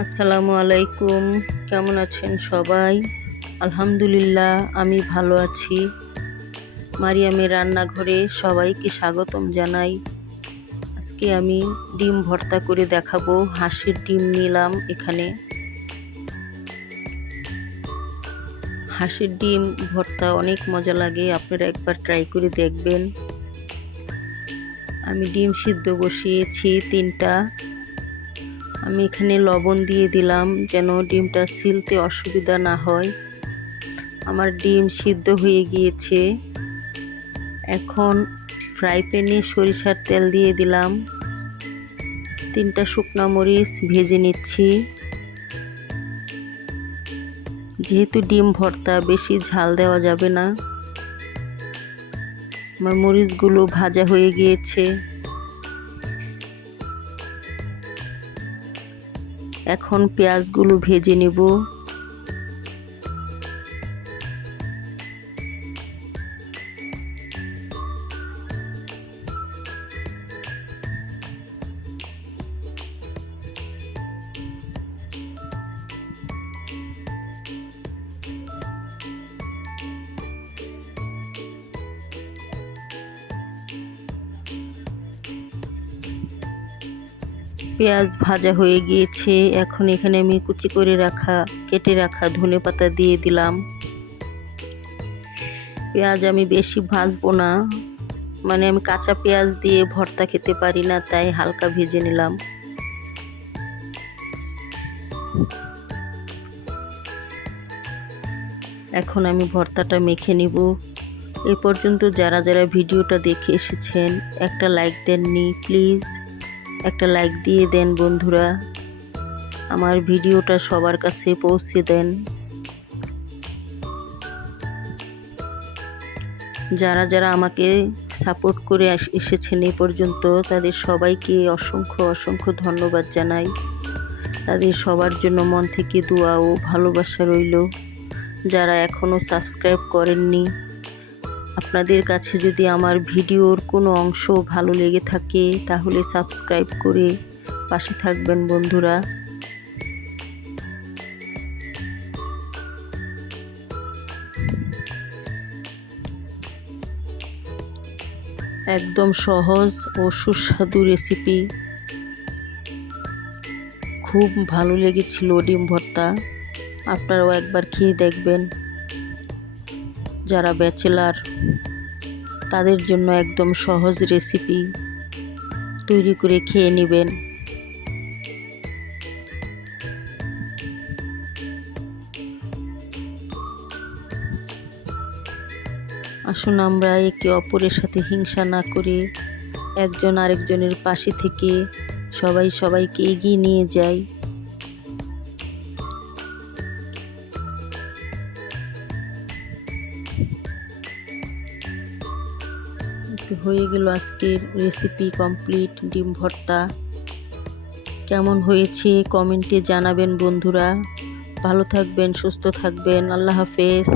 আসসালামু আলাইকুম। কেমন আছেন সবাই? আলহামদুলিল্লাহ আমি ভালো আছি। মারিয়ামের রান্নাঘরে সবাইকে স্বাগতম জানাই। আজকে আমি ডিম ভর্তা করে দেখাবো। হাঁসের ডিম নিলাম এখানে। হাঁসের ডিম ভর্তা অনেক মজা লাগে, আপনারা একবার ট্রাই করে দেখবেন। আমি ডিম সিদ্ধ বসিয়েছি 3টা। আমি এখানে লবণ দিয়ে দিলাম যেন ডিমটা ছিলতে অসুবিধা না হয়। আমার ডিম সিদ্ধ হয়ে গিয়েছে। এখন ফ্রাই প্যানে সরিষার তেল দিয়ে দিলাম। 3টা শুকনো মরিচ ভেজে নিচ্ছি। যেহেতু ডিম ভর্তা বেশি ঝাল দেওয়া যাবে না। আমার মরিচগুলো ভাজা হয়ে গিয়েছে। এখন পেঁয়াজগুলো ভেজে নেব। পেঁয়াজ ভাজা হয়ে গিয়েছে। এখন এখানে আমি কুচি করে কেটে রাখা ধনেপাতা দিয়ে দিলাম। পেঁয়াজ আমি বেশি ভাজবো না, মানে আমি কাঁচা পেঁয়াজ দিয়ে ভর্তা খেতে পারি না, তাই হালকা ভেজে নিলাম। এখন আমি ভর্তাটা মেখে নিব। এ পর্যন্ত যারা যারা ভিডিওটা দেখে এসেছেন একটা লাইক দেননি, প্লিজ একটা লাইক দিয়ে দেন বন্ধুরা। আমার ভিডিওটা সবার কাছে পৌঁছে দেন। যারা যারা আমাকে সাপোর্ট করে এসেছেন এ পর্যন্ত তাদের সবাইকে অসংখ্য অসংখ্য ধন্যবাদ জানাই। তাদের সবার জন্য মন থেকে দোয়া ও ভালোবাসা রইল। যারা এখনও সাবস্ক্রাইব করেননি, আপনাদের কাছে যদি আমার ভিডিওর কোনো অংশ ভালো লেগে থাকে তাহলে সাবস্ক্রাইব করে পাশে থাকবেন বন্ধুরা। একদম সহজ ও সুস্বাদু রেসিপি। খুব ভালো লেগেছিল ডিম ভর্তা। আপনারাও একবার খেয়ে দেখবেন। যারা ব্যাচেলার তাদের জন্য একদম সহজ রেসিপি, তৈরি করে খেয়ে নেবেন। আসুন আমরা একে অপরের সাথে হিংসা না করে একজন আরেকজনের পাশে থেকে সবাইকে এগিয়ে নিয়ে যাই। তো হয়ে গেল আজকের রেসিপি কমপ্লিট, ডিম ভর্তা। কেমন হয়েছে কমেন্টে জানাবেন বন্ধুরা। ভালো থাকবেন, সুস্থ থাকবেন। আল্লাহ হাফেজ।